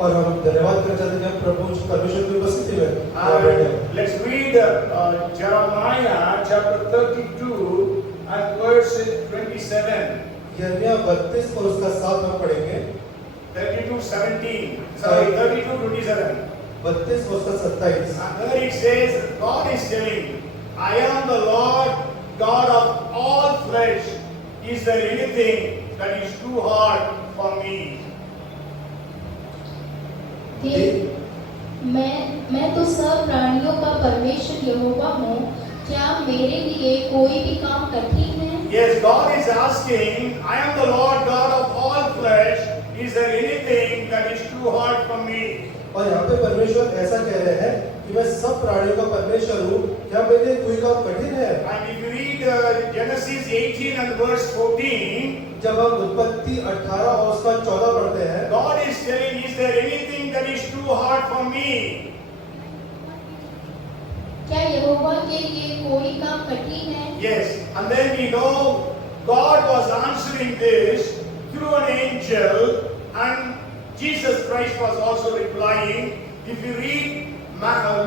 और हम धन्यवाद करना चाहते हैं कि हम प्रभु परमेश्वर की उपस्थिति में यहाँ बैठे हैं। Let's read Jeremiah chapter 32 and verse 27. यिर्मयाह 32 और उसका 7 हम पढ़ेंगे। 32:17. Sorry, 32:27. 32 और उसका 27। And there it says, God is telling, I am the Lord God of all flesh. Is there anything that is too hard for me? मैं तो सब प्राणियों का परमेश्वर यहोवा हूँ, क्या मेरे लिए कोई भी काम कठिन है? Yes, God is asking, I am the Lord God of all flesh. Is there anything that is too hard for me? और यहाँ पे परमेश्वर ऐसा कह रहे हैं कि मैं सब प्राणियों का परमेश्वर हूँ, क्या मेरे लिए कोई काम कठिन है? And if you read Genesis 18 and verse 14, जब हम उत्पत्ति 18 और उसका 14 पढ़ते हैं, God is telling, is there anything that is too hard for me? क्या यहोवा के लिए कोई काम कठिन है? Yes, and then we know God was answering this through an angel, and Jesus Christ was also replying. If you read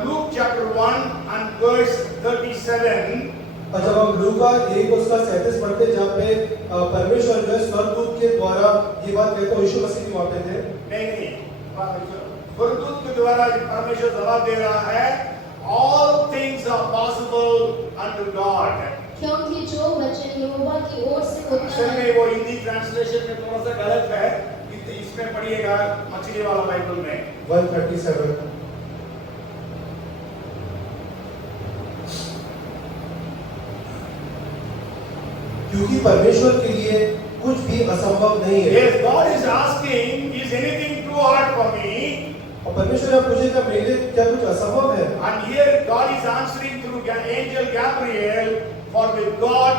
Luke chapter 1 and verse 37, और जब हम लूका 1 उसका 37 पढ़ते हैं, जहाँ पे परमेश्वर जो है स्वर्गदूत के द्वारा ये बात कहते हैं, यीशु मसीह भी वहाँ पे थे। नहीं, स्वर्गदूत के द्वारा परमेश्वर जवाब दे रहा है, all things are possible unto God. क्योंकि जो वचन यहोवा की ओर से होता असल है, में वो हिंदी ट्रांसलेशन में थोड़ा सा गलत है, इसमें पढ़िएगा मछली वाला बाइबल में 137। क्योंकि परमेश्वर के लिए कुछ भी असंभव नहीं है। Yes, God is asking, is anything too hard for me? और परमेश्वर आप पूछेगा मेरे लिए क्या कुछ असंभव है? And here God is answering through angel Gabriel, for with God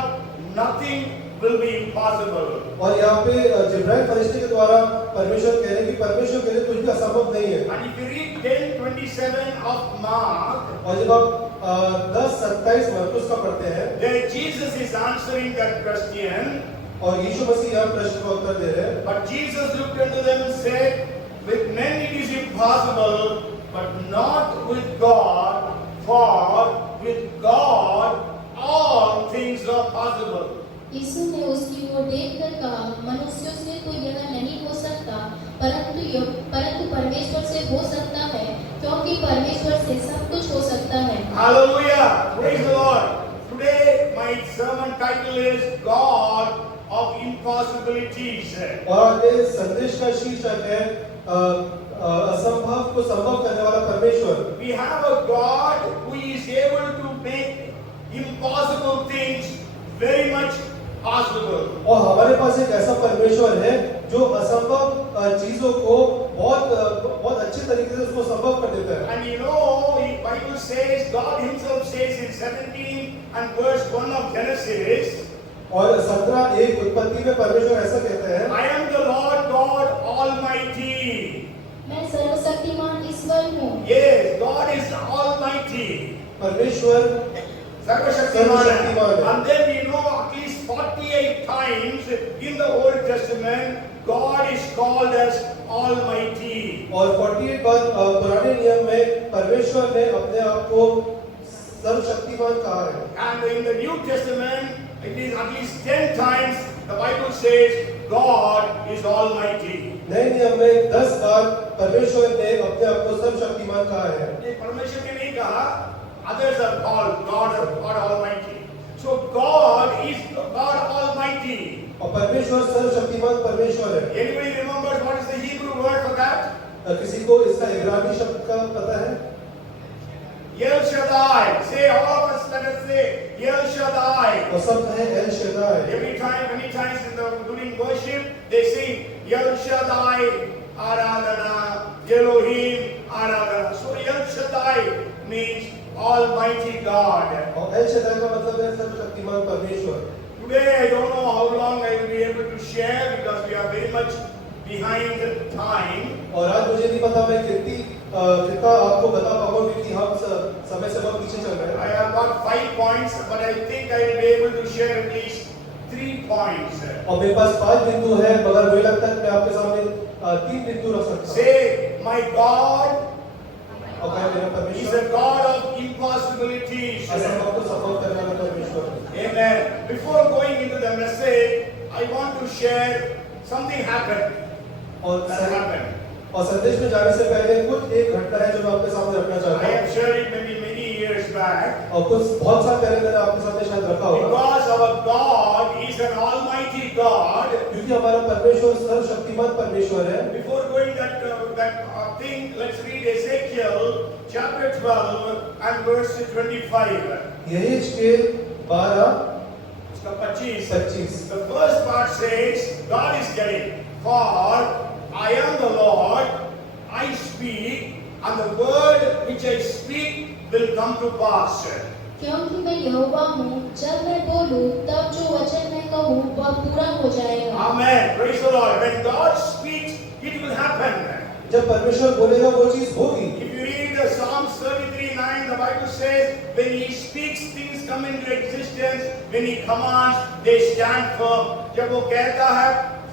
nothing will be impossible. और यहाँ पे जिब्राइल फरिश्ते के द्वारा परमेश्वर कह रहे हैं कि परमेश्वर के लिए कुछ भी असंभव नहीं है। And if you read 10:27 of Mark, और जब आप 10:27 मरकुस का पढ़ते हैं, there Jesus is answering that question. और यीशु मसीह यहाँ प्रश्न का उत्तर दे रहे हैं। But Jesus looked unto them and said, with men it is impossible, but not with God, for with God all things are possible. यीशु ने उसकी ओर देखकर कहा, मनुष्यों से तो यह नहीं हो सकता, परंतु परमेश्वर से हो सकता है, क्योंकि परमेश्वर से सब कुछ हो सकता है। Hallelujah! Praise the Lord! Today my sermon title is God of Impossibilities. और इस संदेश का शीर्षक है असंभव को संभव करने वाला परमेश्वर। We have a God who is able to make impossible things very much possible. और हमारे पास एक ऐसा परमेश्वर है जो असंभव चीजों को बहुत अच्छे तरीके से उसको संभव कर देता है। And you know, the Bible says, God Himself says in 17 and verse 1 of Genesis, और 17:1 उत्पत्ति में परमेश्वर ऐसा कहते हैं, I am the Lord God Almighty. मैं सर्वशक्तिमान ईश्वर हूँ। Yes, God is Almighty. परमेश्वर सर्वशक्तिमान है। सर्वशक्तिमान है। And then we know at least 48 times in the Old Testament, God is called as Almighty. और 48 बार पुराने नियम में परमेश्वर ने अपने आप को सर्वशक्तिमान कहा है। And in the New Testament, it is at least 10 times the Bible says God is Almighty. नए नियम में 10 बार परमेश्वर ने अपने आप को सर्वशक्तिमान कहा है। ये परमेश्वर ने नहीं कहा, others are called God Almighty. So God is God Almighty. और परमेश्वर सर्वशक्तिमान परमेश्वर है। Anybody remembers what is the Hebrew word for that? किसी को इसका इब्रानी शब्द का पता है? El Shaddai. Say, all of us, let us say El Shaddai. और शब्द है L Shaddai. Every time, many times during worship, they sing El Shaddai Aradhana, Elohim Aradhana. So El Shaddai means Almighty God. और L Shaddai का मतलब है सर्वशक्तिमान परमेश्वर। Today I don't know how long I will be able to share because we are very much behind time. और आज मुझे नहीं पता मैं कितना आपको बता पाऊंगा क्योंकि हम समय से बहुत पीछे चल रहे I हैं। have got 5 points, but I think I will be able to share at least 3 points. और मेरे पास 5 बिंदु है, मगर मुझे लगता है कि मैं आपके सामने तीन बिंदु रख सकता हूँ। Say, my God और कहे मेरा is परमेश्वर a God of impossibilities. असंभव को संभव करने वाला परमेश्वर है। Amen. Before going into the message, I want to share something happened. और That happened. और संदेश में जाने से पहले कुछ एक घटना है जो मैं आपके सामने रखना I चाहता हूँ। have shared it many years back. और कुछ बहुत साल पहले मैंने आपके सामने शायद रखा होगा। Because our God is an almighty God. क्योंकि हमारा परमेश्वर सर्वशक्तिमान परमेश्वर है। Before going that thing, let's read Ezekiel chapter 12 and verse 25. यहेजकेल 12 उसका 25. 25 The first part says, God is getting, for I am the Lord, I speak, and the word which I speak will come to pass. क्योंकि मैं यहोवा हूँ, जब मैं बोलूँ तब जो वचन मैं कहूँ वह पूरा हो जाएगा। Amen. Praise the Lord. When God speaks, it will happen. जब परमेश्वर बोलेगा वो चीज होगी। If you read the Psalms 33:9, the Bible says, when He speaks, things come into existence. When He commands, they stand firm. जब वो कहता है,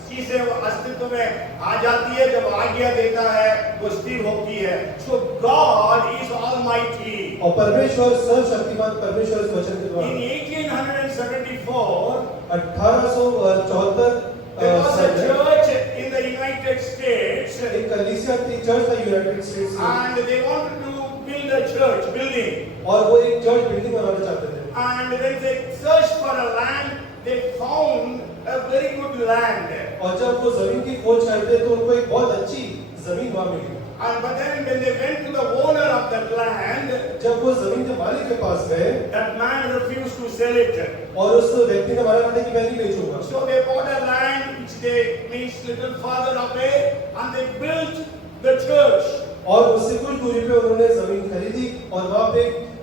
चीजें वो अस्तित्व में आ जाती है। जब आज्ञा देता है, वो स्थिर होती है। So God is Almighty. और परमेश्वर सर्वशक्तिमान परमेश्वर इस वचन के द्वारा In 1874, 1874 there was a साल में church in the United States, एक कलीसिया थी, चर्च था यूनाइटेड स्टेट्स में, and they wanted to build a church building. और वो एक चर्च बिल्डिंग बनाना चाहते थे। And when they searched for a land, they found a very good land. और जब वो जमीन की खोज करते तो उनको एक बहुत अच्छी जमीन वहां मिली। And but then when they went to the owner of that land, जब वो जमीन के मालिक के पास गए that man refused to sell it. और उस व्यक्ति ने मना कर कि मैं नहीं बेचूंगा। So they bought a land which they means little farther away, and they built the church. और उससे कुछ दूरी पे उन्होंने जमीन खरीदी और वहां पे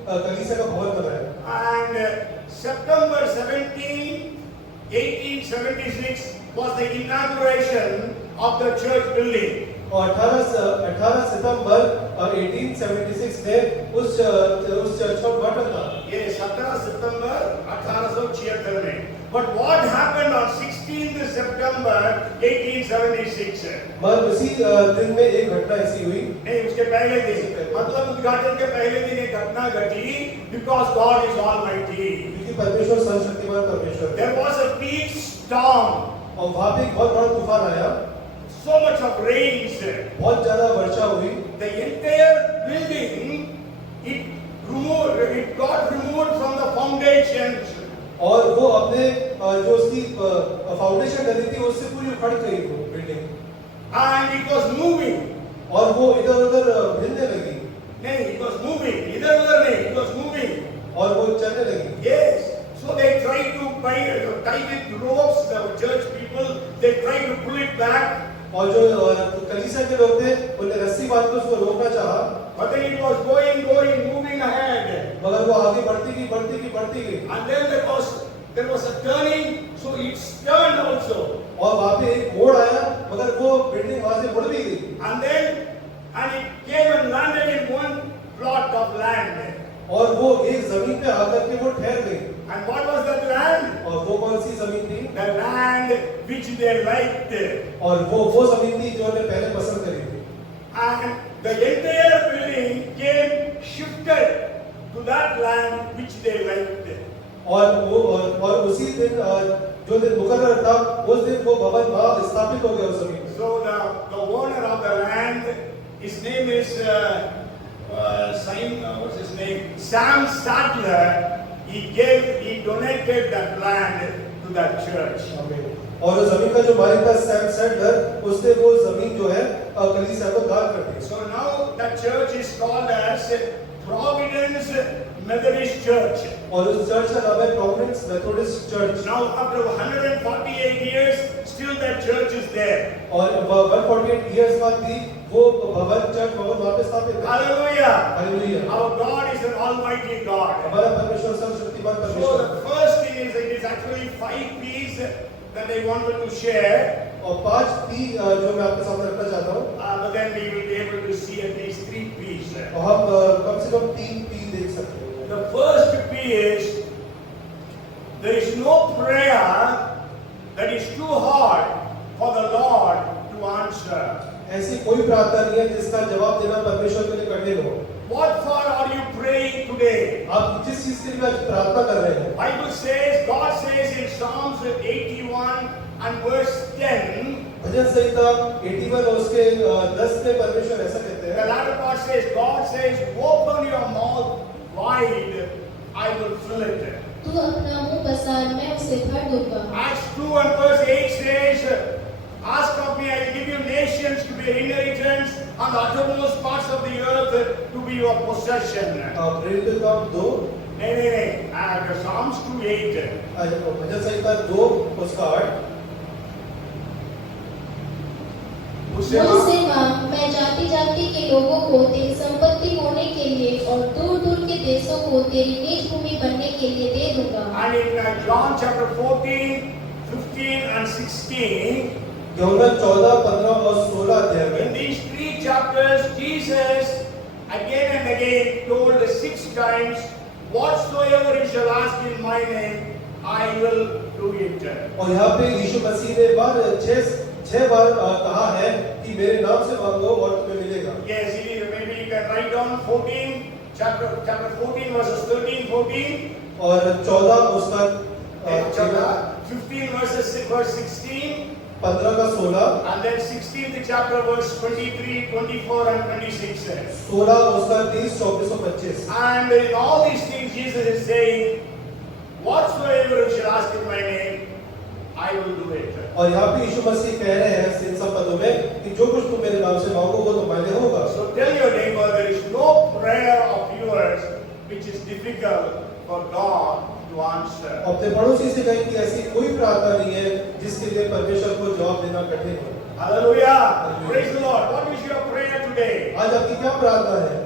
कलीसिया का भवन बनाया। And September 17, 1876 was the inauguration of the church building. और 18 सितंबर 1876 में उस चर्च का उद्घाटन था। ये 17 सितंबर 1876 में। But what happened on 16th September 1876? मगर उसी दिन में एक घटना ऐसी हुई। नहीं, उसके पहले दिन, मतलब उद्घाटन के पहले दिन एक घटना घटी, because God is Almighty. क्योंकि परमेश्वर सर्वशक्तिमान परमेश्वर है। There was a big storm. और वहां पे एक बहुत बड़ा तूफान आया। So much of rains. बहुत ज्यादा वर्षा हुई। The entire building, it got removed from the foundations. और वो अपने जो उसकी फाउंडेशन डली थी उससे पूरी उखड़ गई वो building. And it was moving. और वो इधर-उधर हिलने लगी। नहीं, it was moving. इधर-उधर नहीं, it was moving. और वो चलने लगी। Yes. So they tried to tie with ropes. The church people, they tried to pull it back. और जो कलीसिया के लोग थे उन्हें रस्सी बांध कर उसको रोकना चाहा। But then it was going, moving ahead. मगर वो आगे बढ़ती गई। And then there was a turning, so it turned also. और वहाँ पे एक मोड़ आया, मगर वो बिल्डिंग वहाँ से मुड़ भी गई। And it came and landed in one plot of land. और वो एक जमीन पे आकर के वो ठहर गई। And what was that land? और वो कौन सी जमीन थी? The land which they liked. और वो जमीन थी जो उन्हें पहले पसंद करी थी। And the entire building came shifted to that land which they liked. और उसी दिन जो दिन मुकर्रर था उस दिन वो भवन वहाँ स्थापित हो गया उस जमीन में। So the owner of the land, his name is what's his name? Sam Sadler. He donated that land to that church. और उस जमीन का जो मालिक था सैम सैडलर, उसने वो जमीन जो है कलीसिया को दान कर दी। So now that church is called as Providence Methodist Church. और उस चर्च का नाम है Providence Methodist church. Now after 148 years, still that church is there. और 148 इयर्स बाद भी वो चर्च भवन वहाँ पे स्थापित है। Hallelujah. Hallelujah. Our God is an almighty God. हमारा परमेश्वर सर्वशक्तिमान So परमेश्वर। the first thing is it is actually 5 P's that I wanted to share. और 5 पी जो मैं आपके सामने रखना चाहता हूँ। But then we will be able to see at least 3 P's. और हम कम से कम 3 पी देख सकते हैं। The first P is there is no prayer that is too hard for the Lord to to answer. ऐसी कोई प्रार्थना नहीं है जिसका जवाब देना परमेश्वर के लिए कठिन हो। What for are you praying today? आप जिस चीज के लिए आज प्रार्थना कर रहे हैं, Bible says, God says in Psalms 81 and verse 10, भजन संहिता 81 और उसके 10 में परमेश्वर ऐसा कहते the हैं, latter part says, God says, open your mouth wide, I will fill it. तू अपना मुंह पसार, मैं उसे भर दूंगा। Acts 2 and verse 8 says, ask of me, I will give you nations to be inheritance and the uttermost parts of the earth to be your possession. प्रेरित काम 2 नहीं, Psalms 2:8. भजन संहिता 2 उसका 8, उससे मुझसे मांग, मैं जाति जाति के लोगों को तेरी संपत्ति होने के लिए और दूर दूर के देशों को तेरी निज भूमि बनने के लिए दे दूंगा। And in John chapter 14, 15 and 16, यूहन्ना 14, 15 और 16 अध्याय in Mm-hmm. में these three chapters, Jesus again and again told 6 times, whatsoever you shall ask in my name, I will do it. और यहाँ पे यीशु मसीह ने छह बार कहा है कि मेरे नाम से मांगो और तुम्हें मिलेगा। Yes, maybe you can write down 14, chapter 14 verses 13, 14. और 14 उसका Chapter 15 verse 16. 15 का 16, And then 16th chapter verse 23, 24 and 26. 16 उसका 30, 24 और 25। And in all these things Jesus is saying, whatsoever you shall ask in my name, I will do it. और यहाँ पे यीशु मसीह कह रहे हैं इन सब पदों में कि जो कुछ तुम मेरे नाम से मांगोगे तो तुम्हारे होगा। So tell your neighbor there is no prayer of yours which is difficult for God to answer. अपने पड़ोसी से कहें कि ऐसी कोई प्रार्थना नहीं है जिसके लिए परमेश्वर को जवाब देना कठिन हो। Hallelujah. Hallelujah. Praise the Lord. What is your prayer today? आज आपकी क्या प्रार्थना है?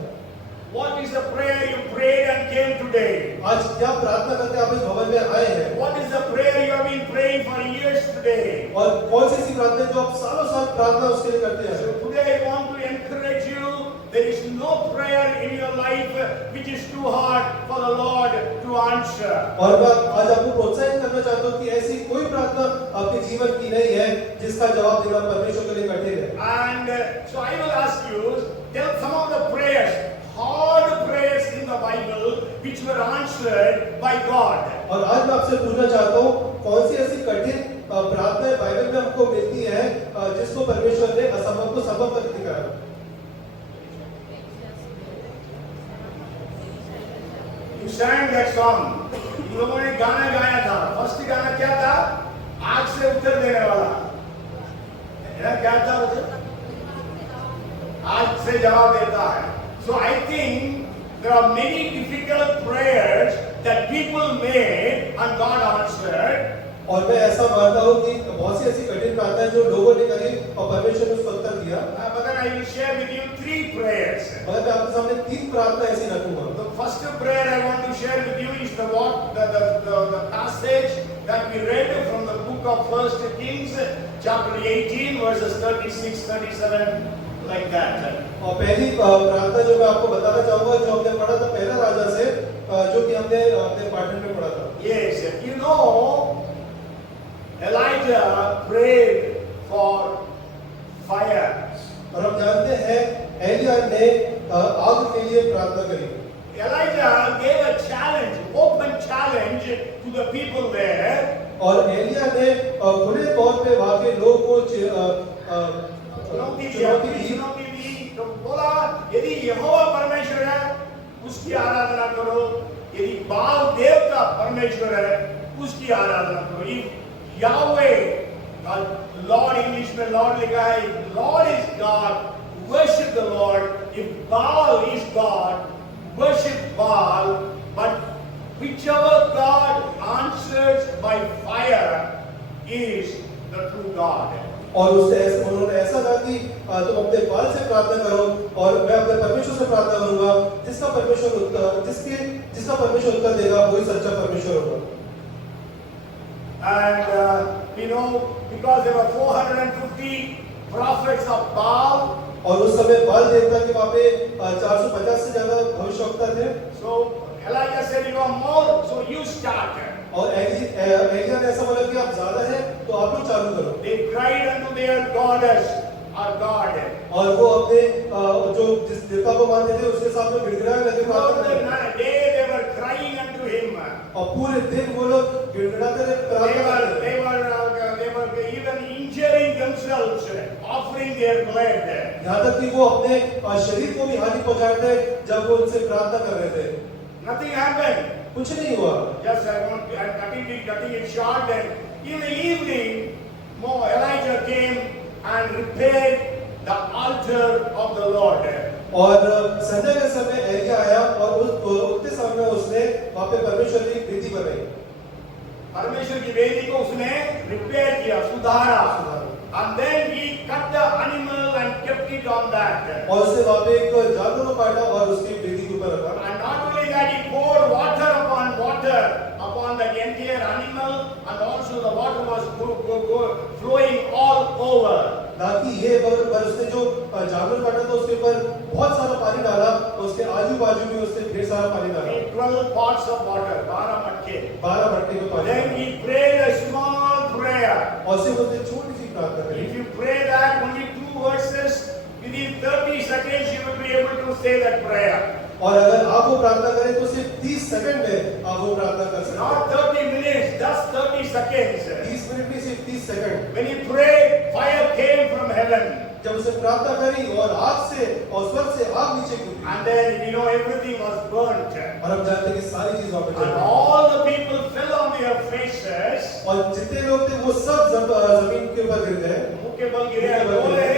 What is the prayer you prayed and came today? आज क्या प्रार्थना करके आप इस भवन में आए हैं? What is the prayer you have been praying for years today? और कौन सी ऐसी प्रार्थना है जो आप सालों साल प्रार्थना उसके लिए करते So हैं? today I want to encourage you. There is no prayer in your life which is too hard for the Lord to answer. और मैं आज आपको प्रोत्साहित करना चाहता हूँ कि ऐसी कोई प्रार्थना आपके जीवन की नहीं है जिसका जवाब देना परमेश्वर के लिए कठिन है। And so I will ask you, tell some of the prayers, hard prayers in the Bible which were answered by God. और आज मैं आपसे पूछना चाहता हूँ कौन सी ऐसी कठिन प्रार्थनाएं बाइबल में हमको मिलती है जिसको परमेश्वर ने असंभव को संभव कर दिखाया। You sang that song. तुम लोगों ने गाना गाया था। फर्स्ट गाना क्या था? आग से उत्तर देने वाला। क्या था उत्तर? आग से जवाब देता है। So I think there are many difficult prayers that people made and God answered. और मैं ऐसा मानता हूँ कि बहुत सी ऐसी कठिन प्रार्थनाएं जो लोगों ने करी और परमेश्वर ने उसको उत्तर दिया। But then I will share with you 3 prayers. मगर मैं आपके सामने 3 प्रार्थना ऐसी रखूंगा। The first prayer I want to share with you is the passage that we read from the book of 1 Kings, chapter 18, verses 36, 37, like that. और पहली प्रार्थना जो मैं आपको बताना चाहूंगा जो हमने पढ़ा था पहला राजा से जो कि हमने अपने पाठन में पढ़ा था। Yes, you know, Elijah prayed for fire. और हम जानते हैं एलिया ने आग के लिए प्रार्थना करी। Elijah gave a challenge, open challenge to the people there. और एलिया ने खुले तौर पे वहां के लोगों को चुनौती दी तो बोला यदि यहोवा परमेश्वर है उसकी आराधना करो, यदि बाल देवता परमेश्वर है उसकी आराधना करो। If Yahweh, Lord इंग्लिश में लॉर्ड लिखा है, Lord is God, worship the Lord. If Baal is God, worship Baal. But whichever God answers by fire is the true God. और उन्होंने ऐसा कहा कि तुम अपने बाल से प्रार्थना करो और मैं अपने परमेश्वर से प्रार्थना करूंगा जिसका परमेश्वर उत्तर देगा वही सच्चा परमेश्वर होगा। And you know, because there were 450 prophets of Baal, और उस समय बाल देवता के वहां पे 450 से ज्यादा भविष्यवक्ता थे। so Elijah said, you are more, so you start. और एलिया ने ऐसा बोला कि आप ज्यादा हैं तो आप लोग चालू करो। They cried unto their goddess, or God. और वो अपने जो जिस देवता को मानते थे उसके सामने गिड़गिड़ाने लगे, Throughout प्रार्थना the करने। day they were crying unto him. और पूरे दिन वो लोग गिड़गिड़ाते रहे, प्रार्थना करते रहे। They were even injuring themselves, offering their blood. यहाँ तक कि वो अपने शरीर को भी हानि पहुंचाते थे जब वो उनसे प्रार्थना कर रहे थे। Nothing happened. कुछ नहीं हुआ। Just I'm cutting it short. And in the evening, Elijah came and repaired the altar of the Lord. और संध्या के समय एलिया आया और उतने समय में उसने वहाँ पे परमेश्वर की वेदी बनाई। परमेश्वर की वेदी को उसने रिपेयर किया, सुधारा। And then he cut the animal and kept it on that. और उसने वहाँ पे एक जानवर को काटा और उसकी वेदी के ऊपर रखा। And not only that, he poured water upon that entire animal, and also the water was flowing all over. ना कि ये पर उसने जो जानवर काटा था उसके ऊपर बहुत सारा पानी डाला, उसके आजू बाजू में उसने ढेर सारा पानी डाला। 12 pots of water, 12 मटके। 12 मटके में पानी। Then he prayed a small prayer. और सिर्फ उसने छोटी सी प्रार्थना करी। If you pray that only 2 verses, within 30 seconds you will be able to say that prayer. और अगर आप वो प्रार्थना करें तो सिर्फ 30 सेकंड में आप वो प्रार्थना कर सकते हैं। Not 30 minutes, just 30 seconds. 30 minute में सिर्फ 30 second. When he prayed, fire came from heaven. जब उसे प्रार्थना करी और आग से और स्वर्ग से आग नीचे कूदी। And then everything was burnt. और हम जानते हैं कि सारी चीज वहाँ पे And all the people fell on their faces. और जितने लोग थे वो सब जमीन के ऊपर गिर गए। मुंह के बल गिरे और बोले,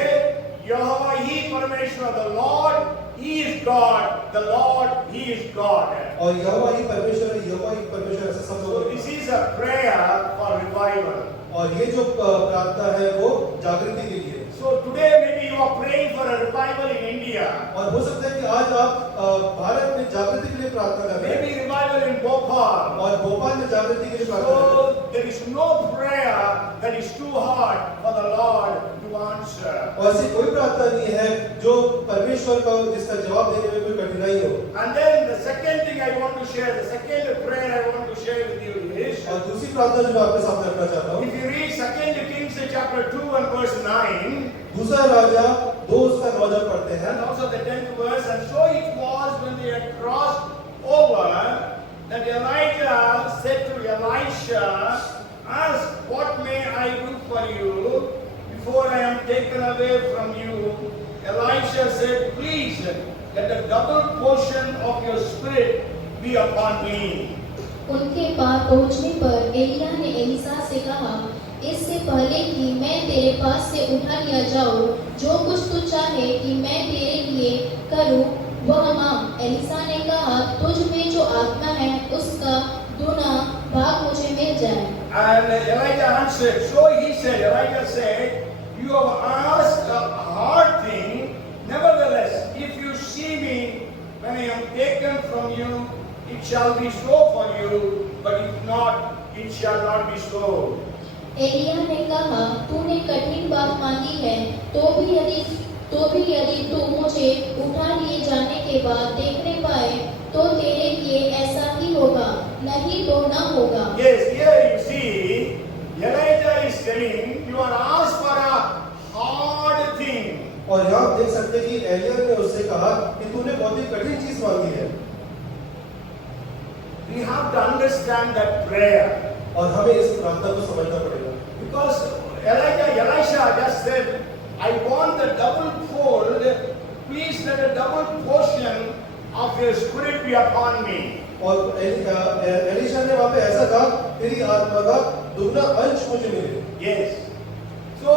यहोवा ही परमेश्वर, the Lord, He is God, the Lord, He is God. और यहोवा ही परमेश्वर है, यहोवा ही परमेश्वर, ऐसे सब So लोग। this is a prayer for revival. और ये जो प्रार्थना है वो जागृति के लिए। So today maybe you are praying for a revival in India. और हो सकता है कि आज आप भारत में जागृति के लिए प्रार्थना कर रहे हैं। Maybe revival in Bhopal. और भोपाल में जागृति के लिए प्रार्थना कर रहे हैं। So there is no prayer that is too hard for the Lord to answer. और ऐसी कोई प्रार्थना नहीं है जो परमेश्वर को जिसका जवाब देने में कोई कठिनाई हो। And then the second thing I want to share, the second prayer I want to share with you is, और दूसरी प्रार्थना जो मैं आपके सामने रखना चाहता हूँ, if you read 2 Kings chapter 2 and verse 9, दूसरा राजा 2 उसका 9 जब पढ़ते हैं, and also the 10th verse, and so it was when they had crossed over that Elijah said to Elisha, ask, what may I do for you before I am taken away from you? Elisha said, please let a double portion of your spirit be upon me. उनके पास पहुंचने पर एलिया ने Elisa से कहा, इससे पहले कि मैं तेरे पास से उठा लिया जाऊं, जो कुछ तू चाहे कि मैं तेरे लिए करूं वह मांग। एलिसा ने कहा, तुझ में जो आत्मा है उसका दूना भाग मुझे मिल जाए। And Elijah answered, Elijah said, you have asked a hard thing. Nevertheless, if you see me when I am taken from you, it shall be so for you, but if not, it shall not be so. Elia ने कहा, तूने कठिन बात मांगी है, तो भी यदि तू मुझे उठा लिए जाने के बाद देखने पाए तो तेरे लिए ऐसा ही होगा, नहीं तो ना होगा। Yes, here you see, Elijah is telling, you are asked for a hard thing. और यहाँ आप देख सकते हैं कि एलिया ने उससे कहा कि तूने बहुत ही कठिन चीज मांगी है। We have to understand that prayer. और हमें इस प्रार्थना को समझना पड़ेगा। Because Elisha just said, I want the double fold, please let a double portion of your spirit be upon me. और एलिशा ने वहाँ पे ऐसा कहा, तेरी आत्मा का दुगना अंश मुझे मिले। Yes. So,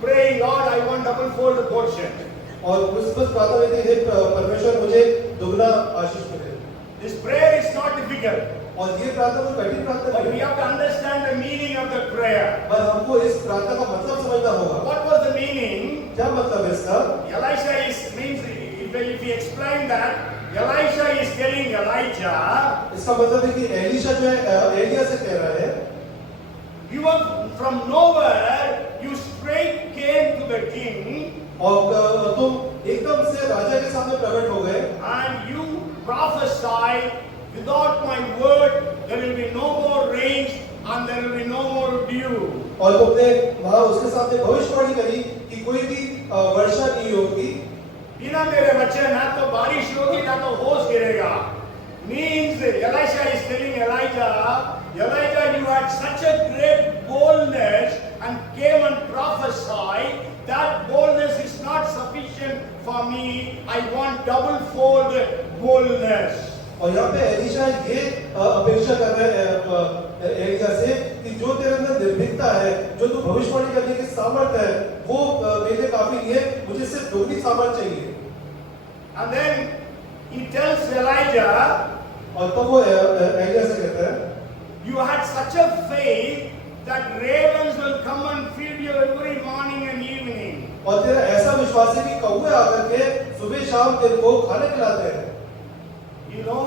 praying, Lord, I want double fold portion. और उस प्रार्थना में थी, हे परमेश्वर मुझे दुगना आशीष मिले। This prayer is not difficult. और ये प्रार्थना कोई कठिन प्रार्थना But नहीं we है। have to understand the meaning of the prayer. पर हमको इस प्रार्थना का मतलब समझना होगा। What was the meaning? क्या मतलब है इसका? Elisha means, if we explain that, Elisha is telling Elijah, इसका मतलब है कि एलिशा जो है एलिया से कह रहा है, you are from nowhere, you straight came to the king, और तुम एकदम से राजा के सामने प्रकट हो गए, and you prophesied, without my word, there will be no more rains and there will be no more dew. और तुमने वहाँ उसके सामने भविष्यवाणी करी कि कोई भी वर्षा नहीं होगी। बिना मेरे बच्चे ना तो बारिश होगी ना तो ओस गिरेगा। Means Elisha is telling Elijah, you had such a great boldness and came and prophesied. That boldness is not sufficient for me. I want double-fold boldness. और यहाँ पे एलीशा ये अपेक्षा कर रहे हैं एलिया से कि जो तेरे अंदर निर्भीकता है, जो तू भविष्यवाणी करने की सामर्थ्य है, वो मेरे लिए काफी नहीं है, मुझे सिर्फ दोगुनी सामर्थ्य चाहिए। And then he tells Elijah, और तब वो एलिया से कहता है, you had such a faith that ravens will come and feed you every morning and evening. और तेरा ऐसा विश्वास है कि कौवे आकर के सुबह शाम तेरे को खाना खिलाते हैं। You know,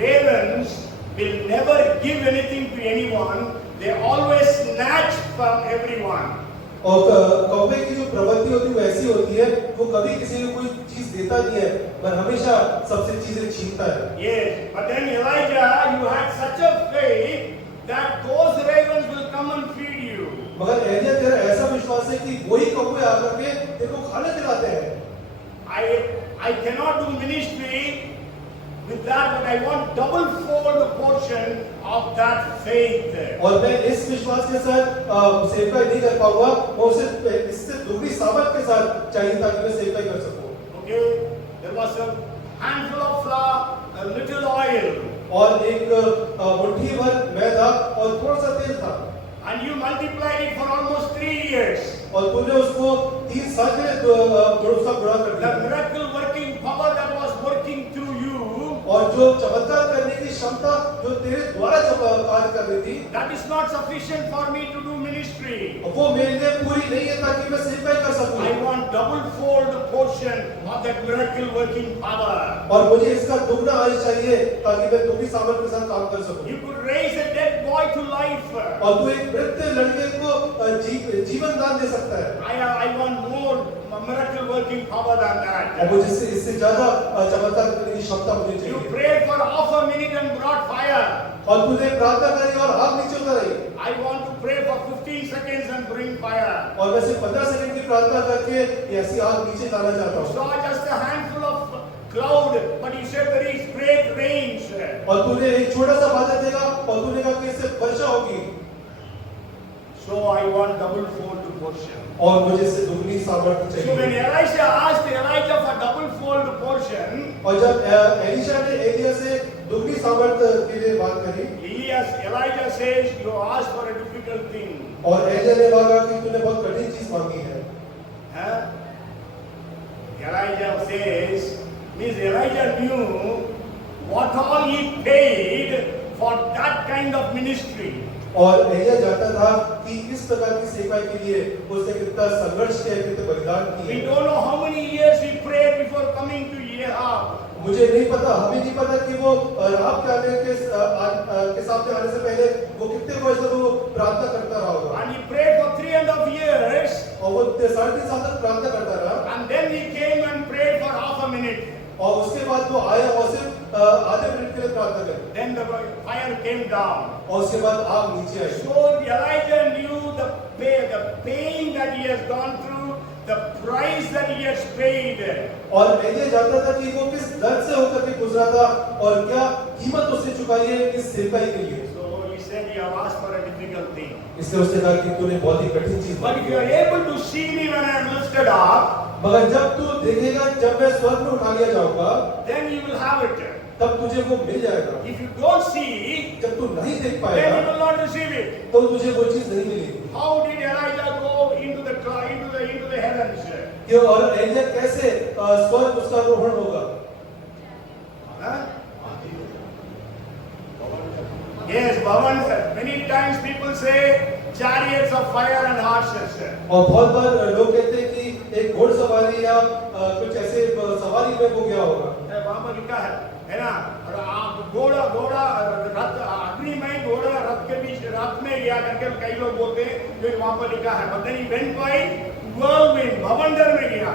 ravens will never give anything to anyone. They always snatch from everyone. और कौवे की जो प्रवृत्ति होती है वो ऐसी होती है, वो कभी किसी को कोई चीज देता नहीं है, पर हमेशा सबसे चीजें छीनता है। Yes, but then Elijah, you had such a faith that those ravens will come and feed you. मगर एलिया तेरा ऐसा विश्वास है कि वही कौवे आकर के तेरे को खाना खिलाते हैं। I cannot do ministry with that, but I want double-fold portion of that faith. और मैं इस विश्वास के साथ सेवकाई नहीं कर पाऊंगा, मैं उसे इससे दोगुनी सामर्थ के साथ चाहिए ताकि मैं सेवकाई कर सकूं। Okay, there was a handful of flour, a little oil, और एक मुट्ठी भर मैदा और थोड़ा सा तेल था। and you multiplied it for almost 3 years. और तूने उसको 3 साल के लिए उसका गुणा कर The दिया। miracle working power that was working through you, और जो चमत्कार करने की क्षमता जो तेरे द्वारा कार्य कर रही थी, that is not sufficient for me to do ministry. वो मेरे लिए पूरी नहीं है ताकि मैं सेवकाई कर सकूं। I want double-fold portion of that miracle working power. और मुझे इसका दुगना आयु चाहिए ताकि मैं दोगुनी सामर्थ के साथ काम कर सकूं। You could raise a dead boy to life. और तू एक मृत लड़के को जीवन दान दे सकता है। I want more miracle working power than that. और मुझे इससे ज्यादा चमत्कार करने की क्षमता मुझे You चाहिए। prayed for half a minute and brought fire. और तूने प्रार्थना करी और आग नीचे उतरी। I want to pray for 15 seconds and bring fire. और मैं सिर्फ 15 सेकंड की प्रार्थना करके ऐसी आग नीचे डालना चाहता हूँ। Saw just a handful of cloud, but you said there is great rains. और तूने एक छोटा सा बादल देखा और तूने कहा कि इससे वर्षा होगी। So I want double-fold portion. और मुझे इससे दुगनी सामर्थ्य So when चाहिए। Elisha asked Elijah for double-fold portion, और जब एलीशा ने एलिया से दुगनी सामर्थ्य के लिए बात करी, Elijah says, you asked for a difficult thing. और एलिया ने कहा कि तूने बहुत कठिन चीज मांगी है। Huh? Elijah says, means Elijah knew what all he paid for that kind of ministry. और एलिया जानता था कि इस प्रकार की सेवा के लिए उसने कितना संघर्ष किया, कितने बलिदान We किए। don't know how many years he prayed before coming to Ahab. मुझे नहीं पता, हमें नहीं पता कि वो राब के आने के सामने आने से पहले वो कितने वर्ष तक वो प्रार्थना करता रहा होगा। And he prayed for 3.5 years. और वो 3.5 साल तक प्रार्थना करता रहा। And then he came and prayed for half a minute. और उसके बाद वो आया और सिर्फ आधे मिनट के लिए प्रार्थना करी। Then the fire came down. और उसके बाद आग नीचे आई। So Elijah knew the pain that he has gone through, the price that he has paid. और एलिया जानता था कि वो किस दर्द से होकर के गुजरा था और क्या कीमत उसने चुकाई है इस सेवकाई के लिए। So he said, you have asked for a difficult thing. इसलिए उसने कहा कि तूने बहुत ही कठिन चीज But if मांगी you are है। able to see me when I am lifted up, मगर जब तू देखेगा जब मैं स्वर्ग में उठा लिया जाऊंगा, then you will have it. तब तुझे वो मिल जाएगा। If you don't see, जब तू नहीं देख then पाएगा you will not receive it. तो तुझे वो चीज नहीं मिलेगी। How did Elijah go into the heavens? कि और एलिया कैसे स्वर्ग उसका आरोहण होगा? Huh? Yes, Bhavan. Many times people say chariots of fire and horses. और बहुत बार लोग कहते हैं कि एक घोड़सवारी या कुछ ऐसे सवारी में वो गया होगा। वहां पर लिखा है ना, घोड़ा रथ अग्नि में घोड़ा रथ के बीच रथ में गया करके कई लोग बोलते हैं, फिर वहां पर लिखा है but then he went by whirlwind, भवंडर में गया।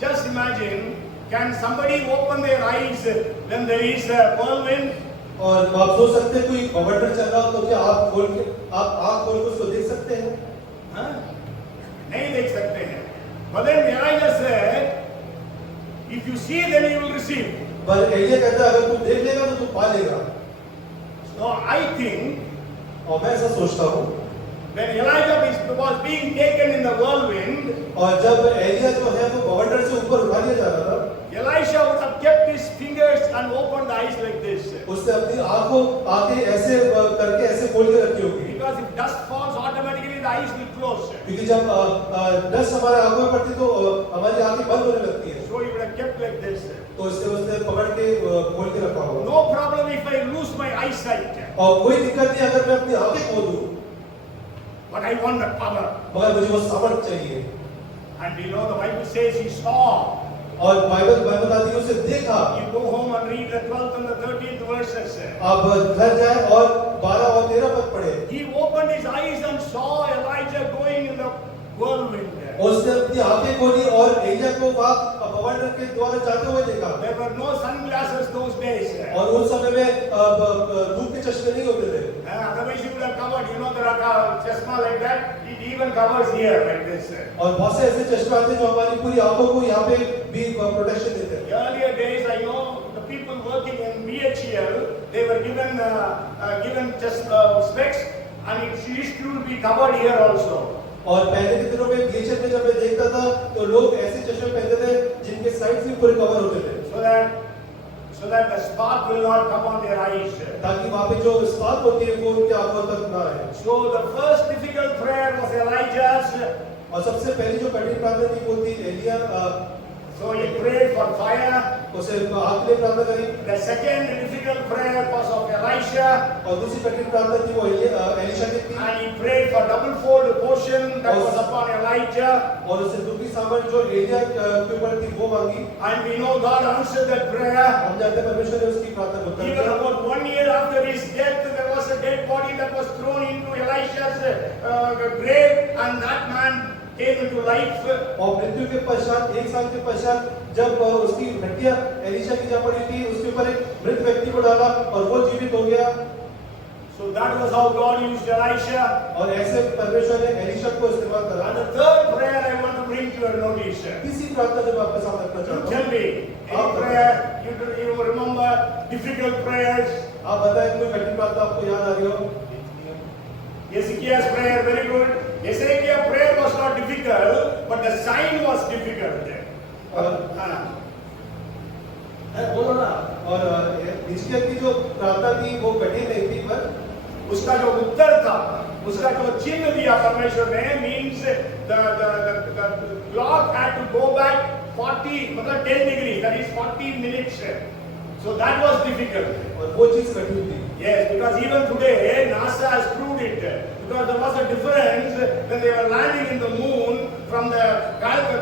Just imagine, can somebody open their eyes when there is a whirlwind? और आप सोच सकते हैं कोई भवंडर चल रहा हो तो क्या आप आँख खोल के उसको देख सकते हैं? Huh? नहीं देख सकते हैं. But then Elijah said, if you see then you will receive. पर एलिया कहता है अगर तू देख लेगा तो तू पा लेगा. So I think और मैं ऐसा सोचता हूँ when Elijah was being taken in the whirlwind, और जब एलिया जो है वो बवंडर से ऊपर उठा लिया जा रहा था, Elisha would have kept his fingers and opened the eyes like this. उसने अपनी आंखें ऐसे करके ऐसे खोल के रखी होगी. Because if dust falls, automatically the eyes will close. क्योंकि जब डस्ट हमारे आंखों में पड़ती तो हमारी आंखें बंद होने लगती है. So he would have kept like this. तो उसने पकड़ के खोल के रखा होगा. No problem if I lose my eyesight. और कोई दिक्कत नहीं अगर मैं अपनी आंखें खो दूं. But I want the power. मगर मुझे वो सामर्थ चाहिए. And you know the Bible says he saw. और बाइबल बताती है उसे देखा. You go home and read the 12th and the 13th verses. आप घर जाए और 12 और 13 पद पढ़े. He opened his eyes and saw Elijah going in the whirlwind. उसने अपनी आंखें खोली और एलिया को वहां बवंडर के द्वारा जाते हुए देखा. There were no sunglasses those days. और उस समय में धूप के चश्मे नहीं होते थे. Otherwise he would have covered. You know there are chashma like that. It even covers here like this. और बहुत से ऐसे चश्मे आते हैं जो हमारी पूरी आंखों को यहाँ पे भी प्रोटेक्शन देते हैं. Earlier days, I know the people working in BHEL, they were given just specs, and it used to be covered here also. और पहले के दिनों में बीएचएल में जब मैं देखता था तो लोग ऐसे चश्मे पहनते थे जिनके साइड्स भी पूरे कवर होते थे. So that the spark will not come on their eyes. ताकि वहाँ पे जो स्पार्क होती है वो उनके आंखों तक ना आए. So the first difficult prayer was Elijah's. और सबसे पहली जो कठिन प्रार्थना थी वो थी Elia. So he prayed for fire. उसे आग के लिए प्रार्थना करी. The second difficult prayer was of Elisha. और दूसरी कठिन प्रार्थना थी वो एलिशा की थी. And he prayed for double fold portion that was upon Elijah. और उसे दूसरी सामर्थ जो एलिया के ऊपर थी वो मांगी. And we know God answered that prayer. हम जानते हैं परमेश्वर ने उसकी प्रार्थना को उत्तर Even दिया. about 1 year after his death, there was a dead body that was thrown into Elisha's grave, and that man came into life. और मृत्यु के पश्चात 1 साल के पश्चात जब उसकी हड्डियां एलिशा की जा पड़ी थी उसके ऊपर एक मृत व्यक्ति को डाला और वो जीवित हो गया. So that was how God used Elisha. और ऐसे परमेश्वर ने एलिशा को इस्तेमाल करा. And the third prayer I want to bring to your notice. तीसरी प्रार्थना जो मैं आपके साथ रखना You चाहता tell हूँ. me, any prayer you remember difficult prayers? आप बताएं कोई कठिन प्रार्थना आपको याद आ रही हो. Hezekiah's prayer, very good. Hezekiah's prayer was not difficult, but the sign was difficult. बोलो ना. और हिजकिय्याह की जो प्रार्थना थी वो कठिन नहीं थी पर उसका जो उत्तर था, उसका जो चिन्ह दिया परमेश्वर ने, means the clock had to go back 40, मतलब 10 degrees, that is 40 minutes. So that was difficult. और वो चीज कठिन थी. Yes, because even today NASA has proved it. Because there was a difference when they were landing in the moon from the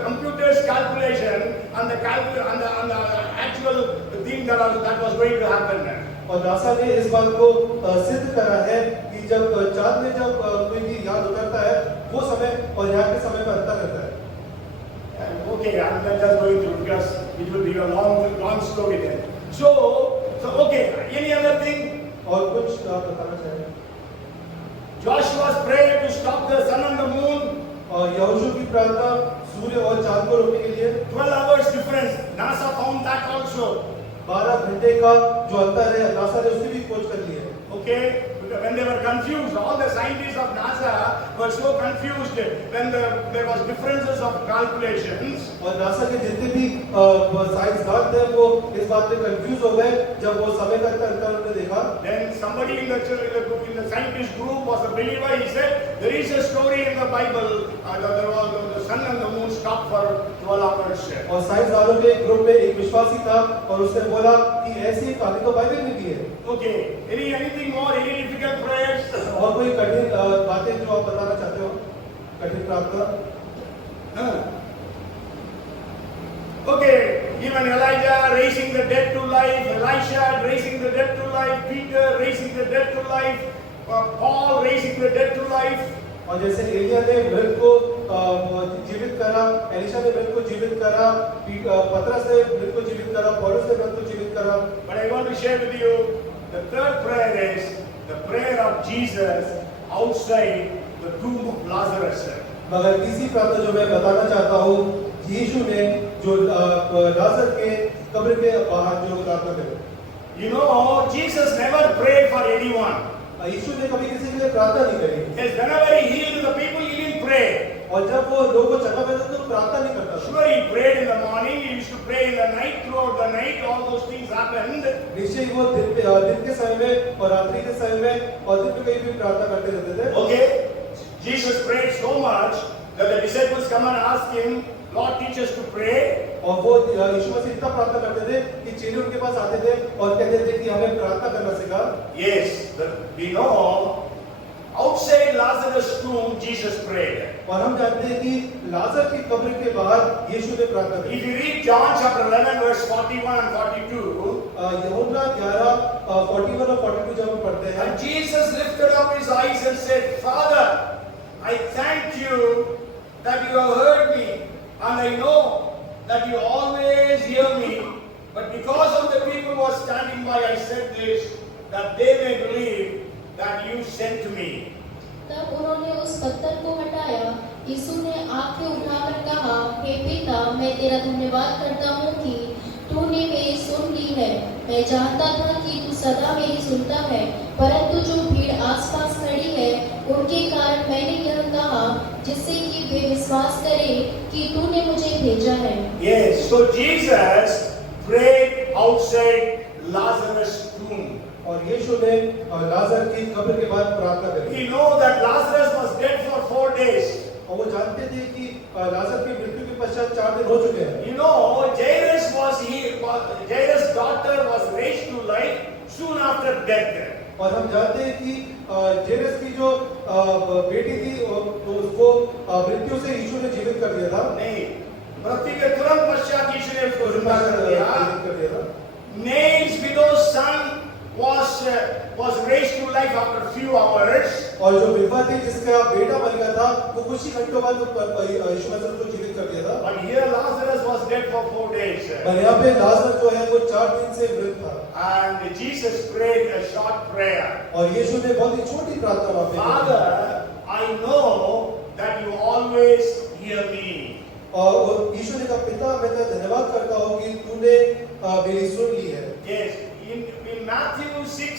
computer's calculation and the actual thing that was going to happen. और NASA ने इस बात को सिद्ध करा है कि जब चांद में जब कोई भी यान उतरता है वो समय और यहाँ के समय में अंतर रहता है. Okay, I'm not just going through because it will be a long story there. So okay, any other thing? और कुछ आप बताना चाहेंगे? Joshua's prayer to stop the sun and the moon. और यहोशू की प्रार्थना सूर्य और चांद को रोकने के लिए 12 hours difference. NASA found that also. 12 घंटे का जो अंतर है नासा ने उसकी भी खोज कर ली है. Okay, when they were confused, all the scientists of NASA were so confused when there was differences of calculations. और नासा के जितने भी साइंसदान थे वो इस बात में कंफ्यूज हो गए जब वो समय का अंतर उन्होंने देखा. Then somebody in the scientist group was a believer. He said there is a story in the Bible. There was the sun and the moon stopped for 12 hours. और साइंसदानों के ग्रुप में एक विश्वासी था और उसने बोला कि ऐसी कहानी तो बाइबल में भी है. Okay, anything more? Any difficult prayers? और कोई कठिन बातें जो आप बताना चाहते हो? कठिन प्रार्थना. Okay, even Elijah raising the dead to life, Elisha raising the dead to life, Peter raising the dead to life, Paul raising the dead to life. और जैसे एलिया ने मृत को जीवित करा, एलिशा ने मृत को जीवित करा, पतरस ने मृत को जीवित करा, पौलुस ने मृत को जीवित करा. But I want to share with you the third prayer is the prayer of Jesus outside the tomb of Lazarus. मगर तीसरी प्रार्थना जो मैं बताना चाहता हूँ, यीशु ने जो लाजर के कब्र के बाहर जो प्रार्थना करी। You know, Jesus never prayed for anyone. यीशु ने कभी किसी के लिए प्रार्थना नहीं करी। Yes, whenever he healed the people, he didn't pray. और जब वो लोगों को चंगा करता तो प्रार्थना नहीं करता था। Sure, he prayed in the morning, he used to pray in the night, throughout the night, all those things happened. निश्चय ही वो दिन के समय में और रात्रि के समय में और दिन में कहीं भी प्रार्थना करते रहते थे। Okay, Jesus prayed so much that the disciples come and ask him, Lord, teach us to pray. और वो यीशु मसीह इतना प्रार्थना करते थे कि चेले उनके पास आते थे और कहते थे कि हमें प्रार्थना करना सिखा। Yes, we know outside Lazarus' tomb, Jesus prayed. और हम जानते हैं कि लाजर की कब्र के बाहर यीशु ने प्रार्थना की। If you read John chapter 11, verse 41 and 42, यूहन्ना 11:41 और 42 जब हम पढ़ते हैं, and Jesus lifted up his eyes and said, Father, I thank you that you have heard me, and I know that you always hear me, but because of the people who are standing by, I said this, that they may believe that you sent me. तब उन्होंने उस पत्थर को हटाया। यीशु ने आंखें उठाकर कहा, हे पिता, मैं तेरा धन्यवाद करता हूँ कि तूने मेरी सुन ली है। मैं जानता था कि तू सदा मेरी सुनता है, परंतु जो भीड़ आसपास खड़ी है उनके कारण मैंने यह कहा, जिससे कि वे विश्वास करें कि तूने मुझे भेजा है। Yes, so Jesus prayed outside Lazarus' tomb. और यीशु ने लाजर की कब्र के बाद प्रार्थना करी। We know that Lazarus was dead for 4 days. और वो जानते थे कि लाजर की मृत्यु के पश्चात 4 दिन हो चुके हैं। You know, Jairus' daughter was raised to life soon after death. और हम जानते हैं कि जेरस की जो बेटी थी तो उसको मृत्यु से यीशु ने जीवित कर दिया था। नहीं, मृत्यु के तुरंत पश्चात यीशु ने उसको जिंदा कर दिया। जीवित कर दिया था। Nain's widow's son was raised to life after few hours. और जो विधवा थी जिसका बेटा मर गया था वो कुछ ही घंटों बाद यीशु मसीह उसको जीवित कर दिया था। But here Lazarus was dead for 4 days. पर यहाँ पे लाजर जो है वो 4 दिन से मृत था। And Jesus prayed a short prayer. और यीशु ने बहुत ही छोटी प्रार्थना वहाँ पे की। Father, I know that you always hear me. और यीशु ने कहा, पिता, मैं तेरा धन्यवाद करता हूँ कि तूने मेरी सुन ली है। Yes, in Matthew 6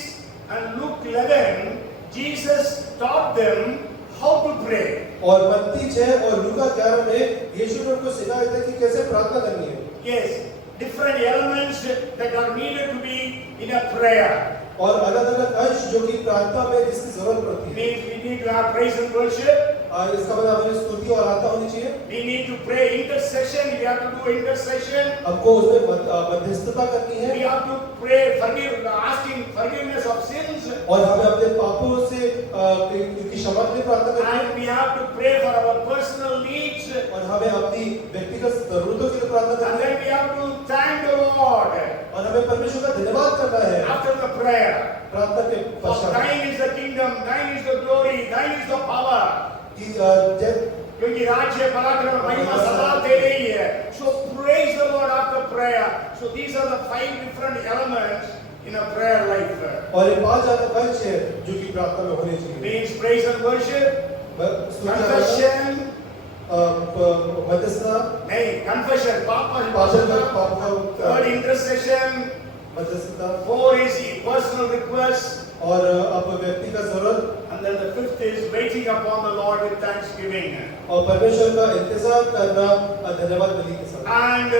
and Luke 11, Jesus taught them how to pray. और मत्ती 6 और लूका 11 में यीशु ने उनको सिखाया था कि कैसे प्रार्थना करनी है। Yes, different elements that are needed to be in a prayer. और अलग-अलग अंश जो कि प्रार्थना में जिसकी जरूरत पड़ती है। Means we need to have praise and worship. इसका मतलब हमें स्तुति और आराधना होनी चाहिए। We need to pray intercession. We have to do intercession. हमको उसमें मध्यस्थता करनी है। We have to pray, asking forgiveness of sins. और हमें अपने पापों से की क्षमा के लिए प्रार्थना करनी है। And we have to pray for our personal needs. और हमें अपनी व्यक्तिगत जरूरतों के लिए प्रार्थना And करनी है। then we have to thank the Lord और हमें परमेश्वर का धन्यवाद करना है after the prayer. प्रार्थना के For पश्चात। thine is the kingdom, thine is the glory, thine is the power. क्योंकि राज्य पराक्रम महिमा सदा तेरे ही है. So praise the Lord after prayer. So these are the 5 different elements in a prayer life. और ये 5 अलग अंश है जो कि प्रार्थना में होने चाहिए। Means praise and worship, confession, मध्यस्थता, नहीं confession, पाप third intercession, मध्यस्थता 4 is personal request, और अब व्यक्तिगत जरूरत and then the 5th is waiting upon the Lord with thanksgiving. और परमेश्वर का इंतजार करना धन्यवाद बलि के साथ। And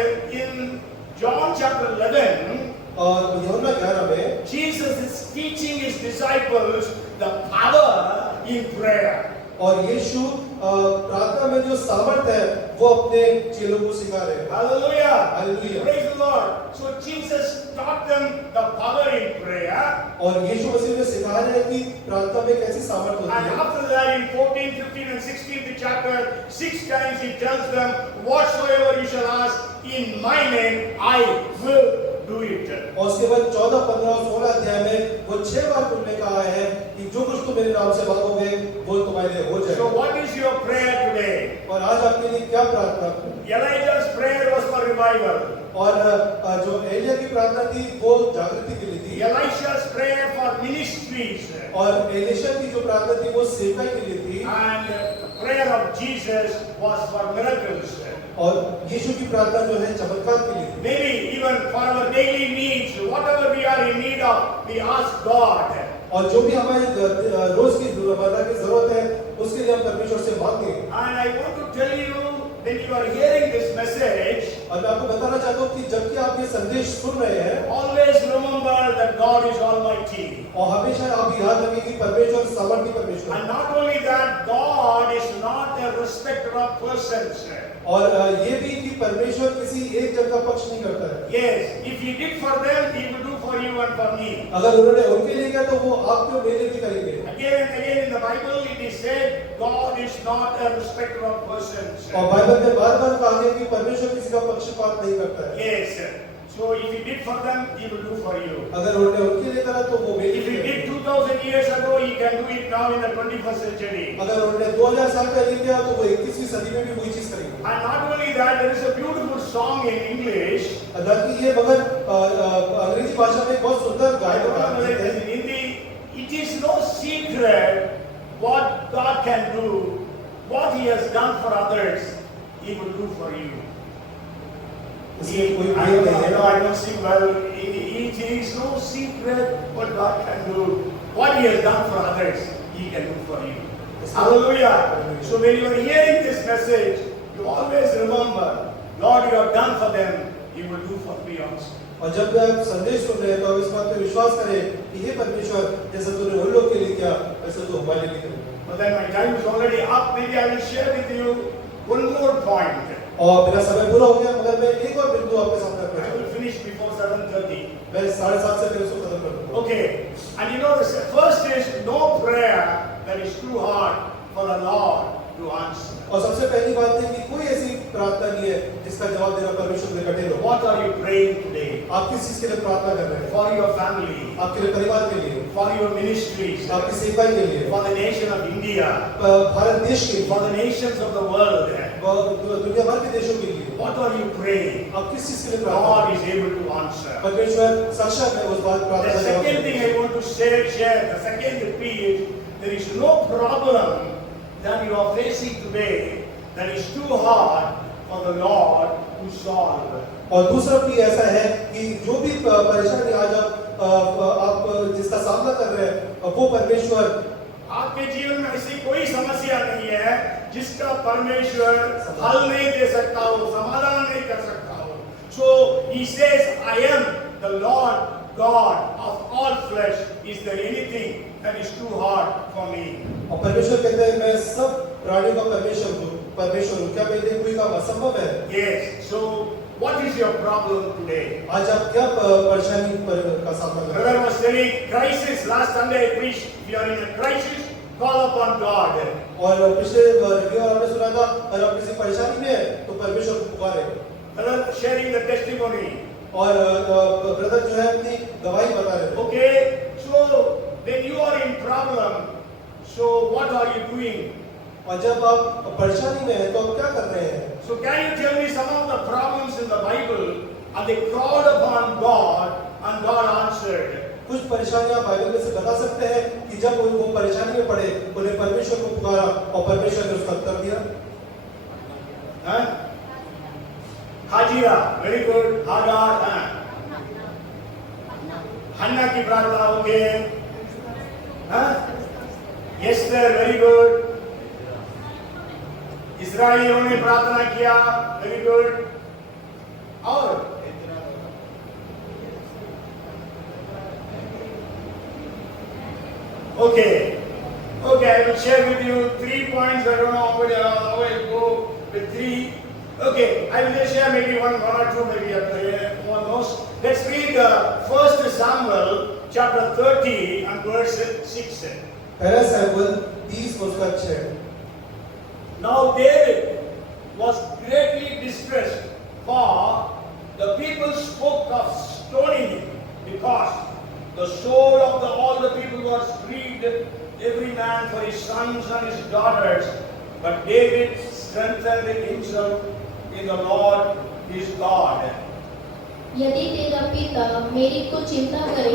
in John chapter 11, और यूहन्ना 11 में Jesus is teaching his disciples the power in prayer. और यीशु प्रार्थना में जो सामर्थ है वो अपने चेलों को सिखा रहे हैं। Hallelujah! Hallelujah! Praise the Lord! So Jesus taught them the power in prayer. और यीशु मसीह ने सिखाया है कि प्रार्थना में कैसी सामर्थ होती And है। after that, in 14, 15, and 16th chapter, 6 times he tells them, whatsoever you shall ask in my name, I will do it. और उसके बाद 14, 15 और 16 अध्याय में वो 6 बार तुमने कहा है कि जो कुछ तुम मेरे नाम से मांगोगे वो तुम्हारे लिए हो So जाएगा। what is your prayer today? और आज आपके लिए क्या प्रार्थना? Elijah's prayer was for revival. और जो एलिया की प्रार्थना थी वो जागृति के लिए थी, Elisha's prayer for ministries. और एलिशा की जो प्रार्थना थी वो सेवकाई के लिए थी, And prayer of Jesus was for miracles. और यीशु की प्रार्थना जो है चमत्कार के लिए थी। Maybe even for our daily needs, whatever we are in need of, we ask God. और जो भी हमारी रोज की रोजमर्रा की जरूरत है उसके लिए हम परमेश्वर से मांगे। And I want to tell you, when you are hearing this message, और मैं आपको बताना चाहता हूँ कि जबकि आप ये संदेश सुन रहे हैं, always remember that God is Almighty. और हमेशा आप याद रखें कि परमेश्वर सामर्थी परमेश्वर And है। not only that, God is not a respecter of persons. और ये भी कि परमेश्वर किसी एक जन का पक्ष नहीं करता है। Yes, if He did for them, He will do for you and for me. अगर उन्होंने उनके लिए किया तो वो आपके और मेरे लिए करेंगे। Again and again in the Bible, it is said, God is not a respecter of persons. और बाइबल में बार-बार कहा गया कि परमेश्वर किसी का पक्षपात नहीं करता है। Yes, so if He did for them, He will do for you. अगर उन्होंने उनके लिए करा तो वो मेरे If He लिए did करेगा। 2000 years ago, He can do it now in the 21st century. अगर उन्होंने 2000 साल पहले किया तो वो 21वीं सदी में भी वही चीज करेंगे। And not only that, there is a beautiful song in English. हालांकि ये मगर अंग्रेजी भाषा में बहुत सुंदर I गायन don't know whether है। it is in Hindi. It is no secret what God can do, what He has done for others, He will do for you. इसमें कोई I भेद don't नहीं know, है। I don't sing well. It is no secret what God can do. What He has done for others, He can do for you. Hallelujah. So when you are hearing this message, you always remember, Lord, you have done for them, He will do for me also. और जब भी आप संदेश सुन रहे हैं तो आप इस बात पे विश्वास करें कि हे परमेश्वर जैसा तूने उन लोग के लिए किया वैसे तू हमारे लिए करे। But then my time is already up. Maybe I will share with you one more point. और मेरा समय पूरा हो गया मगर मैं एक और बिंदु आपके सामने रखना I चाहता will finish before 7:30. हूं। मैं 7:30 से फिर उसको खत्म कर दूंगा। Okay. And you know, the first is no prayer that is too hard for the Lord to answer. और सबसे पहली बात है कि कोई ऐसी प्रार्थना नहीं है जिसका जवाब देना परमेश्वर के लिए कठिन हो। What are you praying today? आप किस चीज के लिए प्रार्थना कर रहे हैं? For your family, आपके लिए परिवार के लिए, for your ministries, आपकी सेवकाई के लिए, for the nation of India, Bharat देश के for लिए, the nations of the world. दुनिया भर के देशों के लिए। What are you praying? आप किस चीज के लिए प्रार्थना कर God रहे हैं? is able to answer. परमेश्वर सक्षम है उस बात The प्रार्थना का जवाब second देने thing I want to share, the second is there is no problem that you are facing today that is too hard for the Lord to solve. और दूसरा भी ऐसा है कि जो भी परेशानी आज आप जिसका सामना कर रहे हैं वो परमेश्वर आपके जीवन में ऐसी कोई समस्या नहीं है जिसका परमेश्वर हल नहीं दे सकता हो, समाधान नहीं कर सकता हो. So he says, I am the Lord God of all flesh. Is there anything that is too hard for me? और परमेश्वर कहते हैं मैं सब प्राणियों का परमेश्वर हूँ क्या मेरे लिए कोई काम असंभव है? Yes. So what is your problem today? आज आप क्या परेशानी का सामना कर रहे Brother was telling crisis. Last Sunday I preached. If you are in a crisis, call upon God. हैं? और पिछले रविवार हमने सुना था अगर आप किसी परेशानी में है तो परमेश्वर को पुकारे। Brother sharing the testimony. और ब्रदर जो है अपनी गवाही बता रहे थे। Okay. So when you are in problem, so what are you doing? और जब आप परेशानी में हैं तो आप क्या कर रहे हैं? So can you tell me some of the problems in the Bible? And they called upon God and God answered. कुछ परेशानियां बाइबल में से बता सकते हैं कि जब वो परेशानी में पड़े उन्हें परमेश्वर को पुकारा और परमेश्वर ने उसका उत्तर दिया। Huh? हाजिरा, very good. हागार, हन्ना की प्रार्थना हो गई. Esther, very good. इस्राएलियों ने प्रार्थना किया, very good. और okay, I will share with you 3 points. I don't know how I go with 3. Okay, I will just share maybe one or two, maybe one most. Let's read 1 Samuel chapter 30 and verse 6. पहला Samuel 30 उसका 6। Now David was greatly distressed, for the people spoke of stoning him because the soul of all the people was grieved, every man for his sons and his daughters. But David strengthened himself in the Lord his God. यदि तेरा पिता मेरी को चिंता करे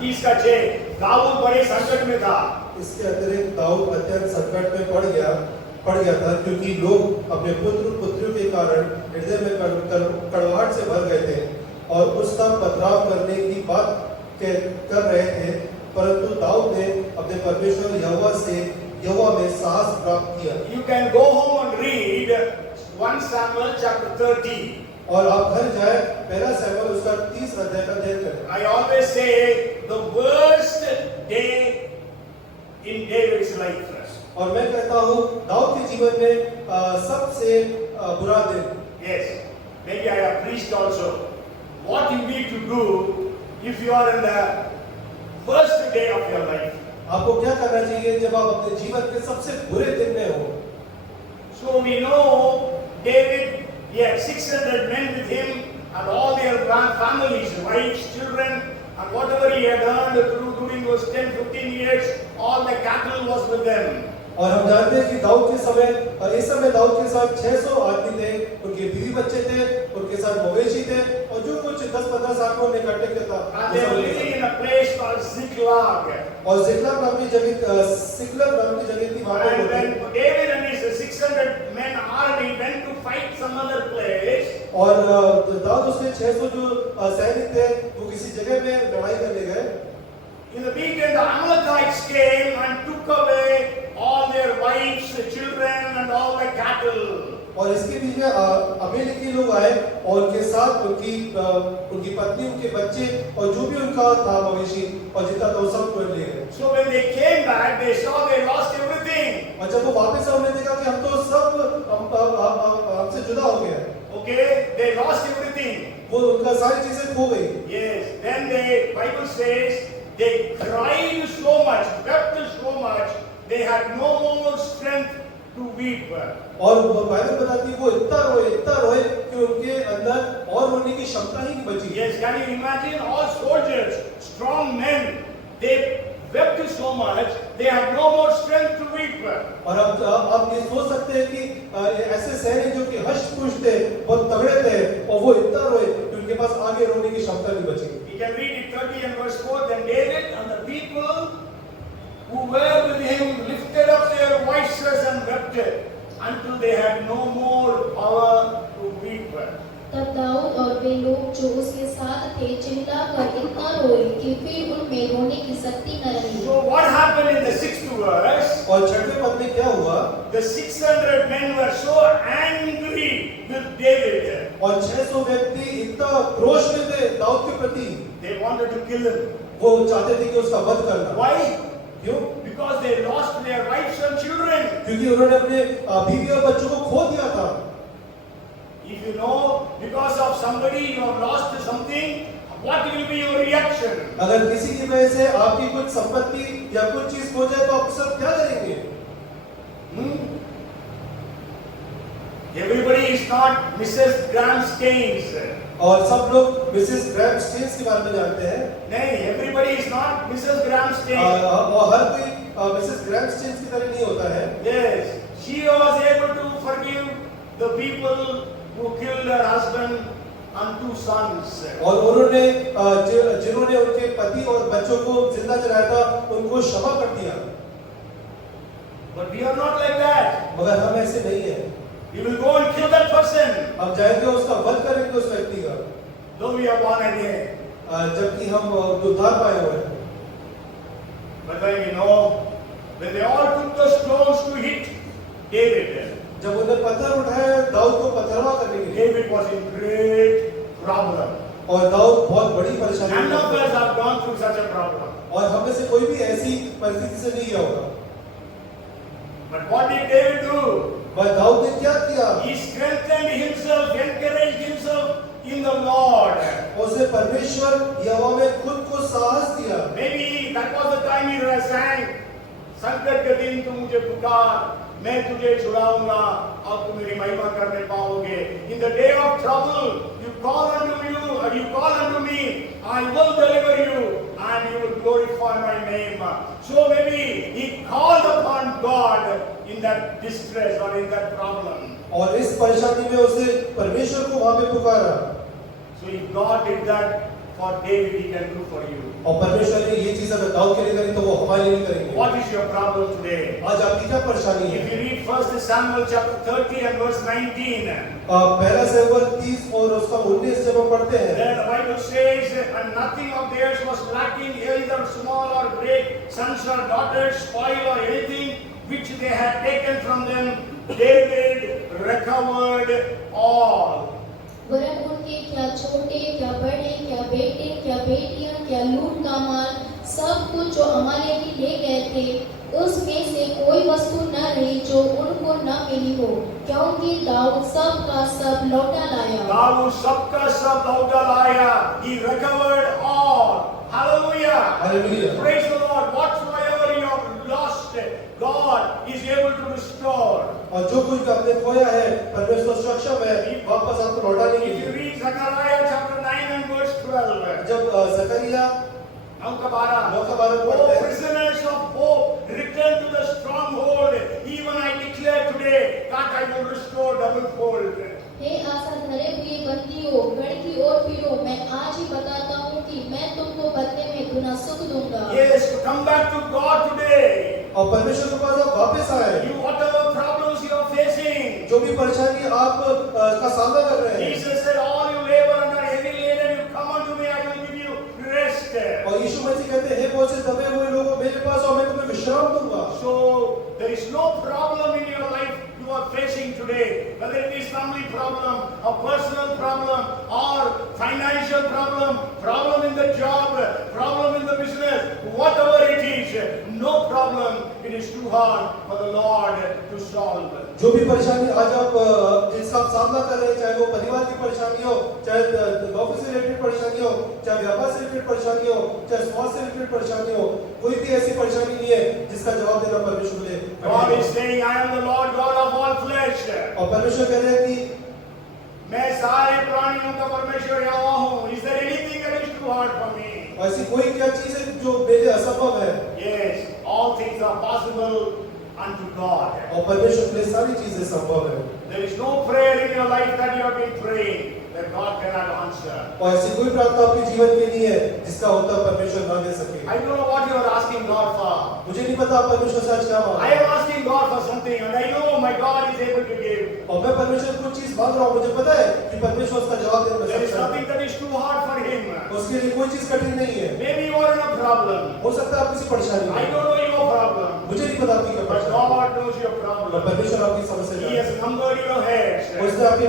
तीसरा छे, दाऊद बड़े संकट में था. इसके अतिरिक्त दाऊद अत्यंत संकट में पड़ गया था क्योंकि लोग अपने पुत्र पुत्रियों के कारण हृदय में कड़वाहट से भर गए थे और उसका पथराव करने की बात कर रहे थे, परंतु दाऊद ने अपने परमेश्वर यहोवा में साहस प्राप्त किया. You can go home and read 1 Samuel chapter 13. और आप घर जाए पहला शमूएल उसका 30 अध्याय का अध्ययन करें. I always say the worst day in David's life. और मैं कहता हूँ दाऊद के जीवन में सबसे बुरा दिन. Yes, maybe I have preached also. What you need to do if you are in the worst day of your life. आपको क्या करना चाहिए जब आप अपने जीवन के सबसे बुरे दिन में हो? So we know David, he had 600 men with him and all their families, wives, children, and whatever he had earned during those 10-15 years, all the cattle was with them. और हम जानते हैं कि दाऊद के समय इस समय दाऊद के साथ 600 आदमी थे, उनके बीवी बच्चे थे, उनके साथ मवेशी थे और जो कुछ 10-15 साल को उन्हें इकट्ठे किया था. And they were living in a place called Ziklag. और सिकलग नाम की जगह थी वहां And पर. when David and his 600 men army went to fight some other place, और दाऊद उसके 600 जो सैनिक थे वो किसी जगह में लड़ाई करने गए. in the weekend the Amalekites came and took away all their wives, children, and all the cattle. और इसके बीच में अमेरिकी लोग आए और उनके साथ उनकी पत्नी, उनके बच्चे और जो भी उनका था मवेशी और जितना था वो सब को ले गए. So when they came back, they saw they lost everything. और जब वो वापस आए उन्होंने देखा कि हम तो सब हमसे जुदा हो गए. Okay, they lost everything. वो उनका सारी चीजें खो गई. Yes. Then the Bible says they cried so much, wept so much, they had no more strength to weep. और बाइबल बताती है वो इतना रोए कि उनके अंदर और रोने की क्षमता ही नहीं बची. Yes, can you imagine all soldiers, strong men, they wept so much, they had no more strength to weep. और आप ये सोच सकते हैं कि ऐसे सैनिक जो कि हष्ट-पुष्ट थे, बहुत तगड़े थे और वो इतना रोए कि उनके पास आगे रोने की क्षमता नहीं बची. You can read it 30 and verse 4. Then David and the people who were with him lifted up their voices and wept until they had no more power to weep. तब दाऊद और वे लोग जो उसके साथ थे चिल्लाकर इतना रोए कि फिर उनमें रोने की शक्ति न रही. So what happened in the 6th verse? और छठवें पद में क्या हुआ? The 600 men were so angry with David. और 600 व्यक्ति इतना क्रोध में थे दाऊद के प्रति. They wanted to kill him. वो चाहते थे कि उसका वध करना. Why? क्यों? Because they lost their wives and children. क्योंकि उन्होंने अपने बीवी और बच्चों को खो दिया था. If you know because of somebody you have lost something, what will be your reaction? अगर किसी की वजह से आपकी कुछ संपत्ति या कुछ चीज खो जाए तो आप सब क्या करेंगे? Everybody is not Mrs. Graham Staines. और सब लोग मिसेस ग्रैम स्टेन्स के बारे में जानते हैं. नहीं, everybody is not Mrs. Graham Staines. और हर कोई मिसेस ग्रैम स्टेन्स की तरह नहीं होता है. Yes, she was able to forgive the people who killed her husband and 2 sons. और उन्होंने जिन्होंने उनके पति और बच्चों को जिंदा जलाया था उनको क्षमा कर दिया. But we are not like that. मगर हम ऐसे नहीं है. We will go and kill that person. हम जाएंगे उसका वध करेंगे उस व्यक्ति का. Though we are born again. जबकि हम उद्धार पाए हुए हैं. But when we know, when they all took the stones to hit David, जब उन्हें पत्थर उठाया दाऊद को पत्थरवा करने के लिए, David was in great problem. और दाऊद बहुत बड़ी परेशानी None में of था. us have gone through such a problem. और हम में से कोई भी ऐसी परिस्थिति से नहीं गया होगा. But what did David do? वह दाऊद ने क्या किया? He strengthened himself, encouraged himself in the Lord. उसने परमेश्वर यहोवा में खुद को साहस दिया. Maybe that was the time he sang, संकट के दिन तू मुझे पुकार, मैं तुझे छुड़ाऊंगा और तू मेरी महिमा करने पाओगे. In the day of trouble, you call unto me, I will deliver you, and you will glorify my name. So maybe he called upon God in that distress or in that problem. और इस परेशानी में उसने परमेश्वर को वहां पे पुकारा। So if God did that for David, he can do for you. और परमेश्वर ने ये चीज अगर दाऊद के लिए करी तो वो हमारे लिए भी करेंगे। What is your problem today? आज आपकी क्या परेशानी है? If you read 1 Samuel chapter 30 and verse 19, पहला शमूएल 30 और उसका 19 जब हम पढ़ते हैं, there the Bible says, and nothing of theirs was lacking, either small or great, sons or daughters, spoil or anything which they had taken from them, David recovered all. वरन उनके क्या छोटे, क्या बड़े, क्या बेटे, क्या बेटियां, क्या लूट का माल, सब कुछ जो अमालेकी ही ले गए थे, उसमें से कोई वस्तु न रही जो उनको न मिली हो, क्योंकि दाऊद सब का सब लौटा लाया। दाऊद सबका सब लौटा लाया. He recovered all. Hallelujah. Hallelujah. Praise the Lord. Whatsoever you have lost, God is able to restore. और जो कुछ भी आपने खोया है परमेश्वर सक्षम है वापस आपको लौटाने के If you लिए। read Zechariah chapter 9 and verse 12, जब जकरिया 9 का 12, 9 का 12 O पढ़ते हैं, prisoners of hope, return to the stronghold. Even I declare today that I will restore double fold. हे आशा धरे हुए बंदियों, गढ़ की ओर फिरो, मैं आज ही बताता हूँ कि मैं तुमको बदले में गुना सुख दूंगा। Yes, come back to God today. और परमेश्वर के पास आप वापस आए। You whatever problems you are facing. जो भी परेशानी आप का सामना कर रहे हैं, Jesus said, all you labor and are heavy laden, you come unto me, I will give you rest. और यीशु मसीह कहते हैं, हे बहुत से दबे हुए लोगों मेरे पास आओ, मैं तुम्हें विश्राम दूंगा। So there is no problem in your life you are facing today, whether it is family problem, a personal problem, or financial problem, problem in the job, problem in the business, whatever it is, no problem. It is too hard for the Lord to solve. जो भी परेशानी आज आप जिसका आप सामना कर रहे हैं, चाहे वो परिवार की परेशानी हो, चाहे ऑफिस से रिलेटेड परेशानी हो, चाहे व्यापार से रिलेटेड परेशानी हो, चाहे स्वास्थ्य से रिलेटेड परेशानी हो, कोई भी ऐसी परेशानी नहीं है जिसका जवाब देना परमेश्वर ने। God is saying, I am the Lord God of all flesh. और परमेश्वर कह रहे हैं कि मैं सारे प्राणियों का परमेश्वर यहोवा हूँ. Is there anything that is too hard for me? ऐसी कोई क्या चीज है जो मेरे असंभव है? Yes, all things are possible unto God. और परमेश्वर के लिए सारी चीजें संभव है। There is no prayer in your life that you have been praying that God cannot answer. और ऐसी कोई प्रार्थना आपके जीवन के लिए है जिसका उत्तर परमेश्वर ना दे सके। I don't know what you are asking God for. मुझे नहीं पता आप परमेश्वर से आज क्या मांग I रहे हैं। am asking God for something and I know my God is able to give. और मैं परमेश्वर को कुछ चीज मांग रहा हूँ, मुझे पता है कि परमेश्वर उसका जवाब देने में There is सक्षम है। nothing that is too hard for Him. उसके लिए कोई चीज कठिन नहीं है। Maybe you are in a problem. हो सकता है आप किसी परेशानी में I don't know your problem. मुझे नहीं पता आपकी क्या But परेशानी है। God knows your और problem. परमेश्वर आपकी समस्या He जानता has numbered your है। hairs. उसने आपके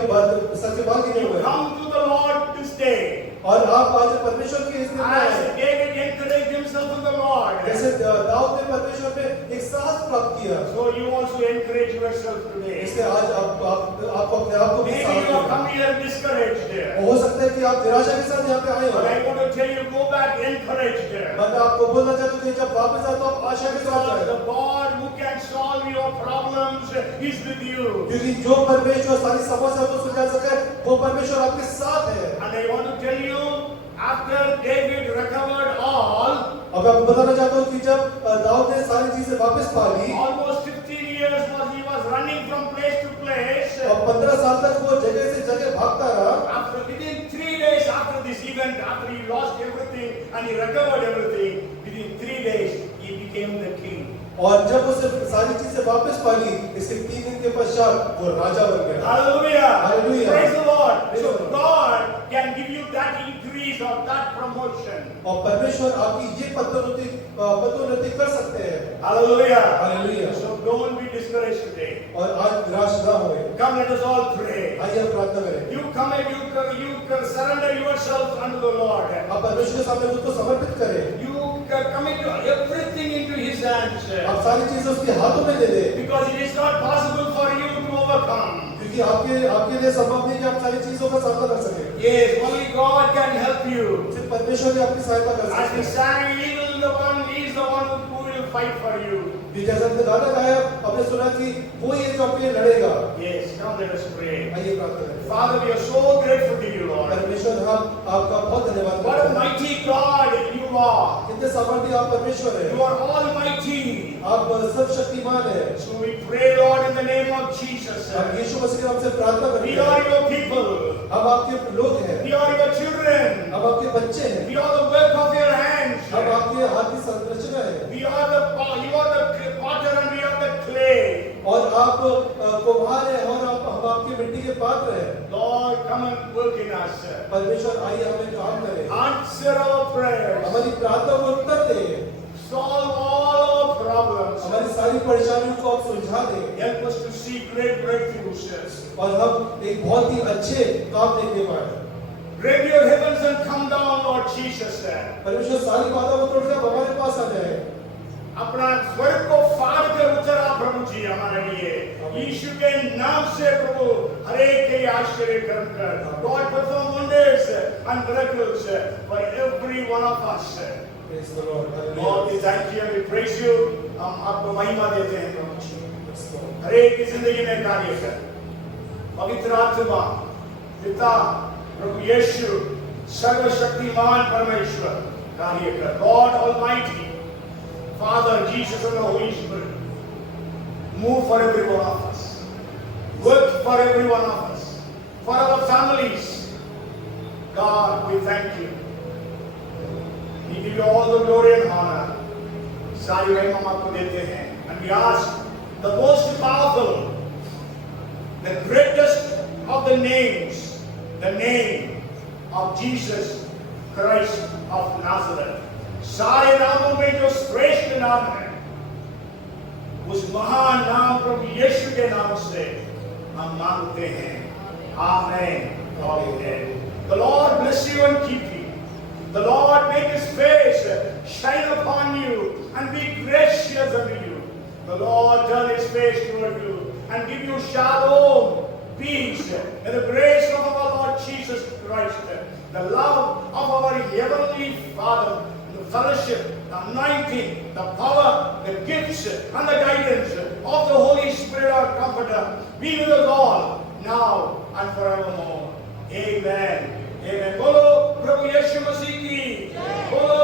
सर के बाल गिने You हुए हैं। come to the Lord this day. और आप आज परमेश्वर के इस दिन में As आए। David encouraged himself in the Lord, जैसे दाऊद ने परमेश्वर में एक साहस प्राप्त किया, so you also encourage yourself today. इसलिए आज आपको अपने आप को भी Maybe साहस you have देना। come here discouraged. हो सकता है कि आप निराशा के साथ यहाँ पे आए हो। But I want to tell you, go back encouraged. मैं आपको बोलना चाहता हूँ कि जब वापस आए तो आप आशा के साथ Because आए, the God who can solve your problems is with you. क्योंकि जो परमेश्वर सारी समस्या को सुलझा सके वो परमेश्वर आपके साथ है। And I want to tell you, after David recovered all, अब मैं आपको बताना चाहता हूँ कि जब दाऊद ने सारी चीजें वापस पा ली almost 15 years he was running from place to place. और 15 साल तक वो जगह से जगह भागता रहा। Within 3 days after this event, after he lost everything and he recovered everything, within 3 days he became the king. और जब उसे सारी चीजें वापस पा ली, इसके 3 दिन के पश्चात वो राजा बन गया। Hallelujah! Hallelujah. Praise the Lord! Praise So the Lord. God can give you that increase or that promotion. और परमेश्वर आपकी ये पदोन्नति कर सकते हैं। Hallelujah! Hallelujah. So don't be discouraged today. और आज निराश ना होए। Come, let us all pray. आइए हम प्रार्थना करें। You come and you surrender yourself unto the Lord. आप परमेश्वर के सामने खुद को समर्पित करें। You commit everything into His hands. आप सारी चीजें उसके हाथों में दे दें, Because it is not possible for you to overcome. क्योंकि आपके लिए संभव नहीं कि आप सारी चीजों का सामना कर सकें। Yes, only God can help you. सिर्फ परमेश्वर ही आपकी सहायता कर As we सकते हैं। sang, He is the one who will fight for you. कि जैसा हमने गाना गाया, आपने सुना कि वो ये जो अपने लिए लड़ेगा। Yes, come let us pray. आइए प्रार्थना करें। Father, we are so grateful to you, Lord. परमेश्वर, हम आपका बहुत धन्यवाद What a करते हैं। mighty God you are. कितने सामर्थ्य आप परमेश्वर हैं। You are almighty. आप सर्वशक्तिमान हैं। So we pray, Lord, in the name of Jesus. हम यीशु मसीह के नाम से प्रार्थना करते We are हैं। your people. हम आपके लोग हैं। We are your children. हम आपके बच्चे हैं। We are the work of your hands. हम आपके हाथ की संरचना है। You are the potter and we are the clay. और आप कुम्हार हैं और हम आपके मिट्टी के पात्र हैं। Lord, come and work in us. परमेश्वर, आइए हमें काम करें। Answer our prayers. हमारी प्रार्थना को उत्तर दें। Solve all our problems. हमारी सारी परेशानियों को आप सुलझा दें। Help us to see great breakthroughs. और हम एक बहुत ही अच्छे काम देखने पाए। Break your heavens and come down, Lord Jesus. परमेश्वर, सारी बाधा को तोड़कर हमारे पास आ जाए। अपना स्वर्ग को फाड़ कर उतरा प्रभु जी हमारे लिए। यीशु के नाम से प्रभु हर एक के लिए आश्चर्य कर्म कर। God perform wonders and miracles for every one of us. Praise the Lord. Lord, we thank you and we praise you. हम आपको महिमा देते हैं प्रभु जी। Praise the Lord. हर एक की जिंदगी में कार्य कर। पवित्र आत्मा, पिता, प्रभु यीशु, सर्वशक्तिमान परमेश्वर कार्य कर। God Almighty, Father, Jesus and the Holy Spirit, move for every one of us. Work for every one of us. For our families. God, we thank you. We give you all the glory and honor. सारी महिमा हम आपको देते हैं. And we ask the most powerful, the greatest of the names, the name of Jesus Christ of Nazareth. सारे नामों में जो श्रेष्ठ नाम है, उस महान नाम प्रभु यीशु के नाम से हम मांगते हैं। आमेन। The Lord bless you and keep you. The Lord make His face shine upon you and be gracious unto you. The Lord turn His face toward you and give you shalom, peace, and the grace of our Lord Jesus Christ, the love of our heavenly Father, the fellowship, the anointing, the power, the gifts, and the guidance of the Holy Spirit, our Comforter, be with us all, now and forevermore. Amen. Amen. बोलो प्रभु यीशु मसीह की, बोलो